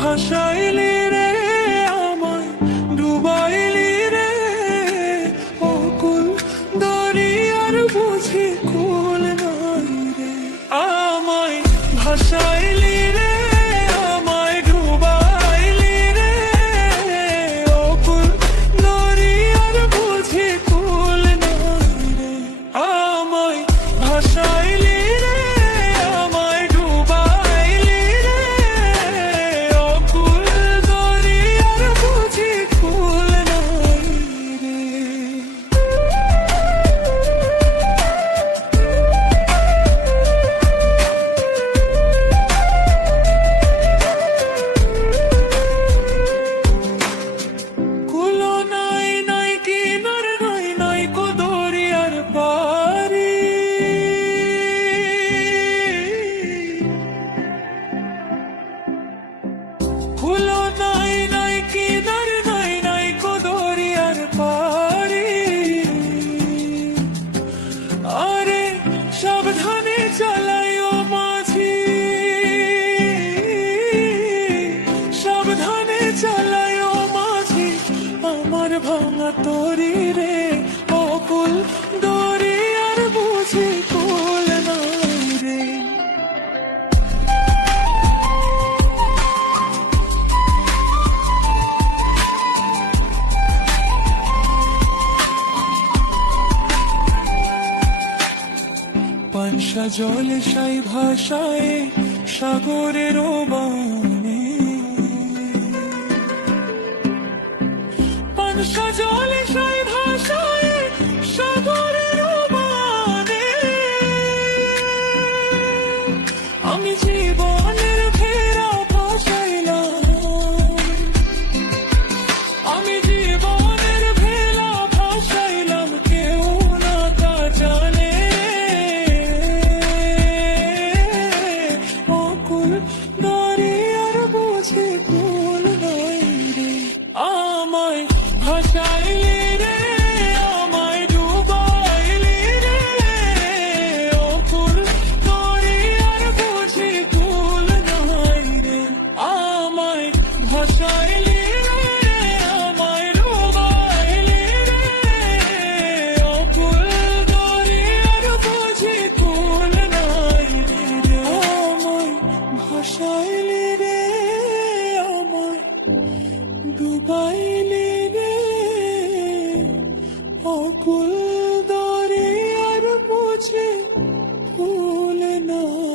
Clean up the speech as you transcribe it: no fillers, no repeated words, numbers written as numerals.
ভাসাইলি রে আমায়, ডুবাইলি রে অকুল দরিয়ার বুঝি কুল নাই রে। আমায় ভাসাইলি রে আমায়, ডুবাইলি রে অকুল দরিয়ার বুঝি কুল নাই রে। আমায় ভাসাইলি রে আমায়, ডুবাইলি রে অকুল দরিয়ার বুঝি কুল নাই রে। কুলো নাই নাই কিনার নাই নাই কো দরিয়ার পারি। কুলো নাই নাই কিনার নাই নাই কো দরিয়ার পারি। আরে সাবধানে চালাইও মাঝি, সাবধানে চালাইও মাঝি আমার ভাঙা তরি রে অকুল দরিয়ার বুঝি কুল নাই রে। পানসা জলে সাই ভাষায় সাগরের বাণী। পানসা জলে সাই ভাষায় সাগরের বাণী। আমি জীবনের ফেরা ভাসাইলাম, আমি জীবনের ভেলা ভাসাইলাম, কেউ না তা জানে অকুল দরিয়ার বুঝি কুল নাই রে। আমায় ভাসাইলি রে আমায়, ডুবাইলি রে অকুল দরিয়ার বুঝি কুল নাই রে। আমায় ভাসাইলি রে আমায়, ডুবাইলি রে অকুল দরিয়ার বুঝি কুল নাই রে। আমায় ভাসাইলি রে আমায়, ডুবাইলি রে অকুল দরিয়ার বুঝি কুল নাই।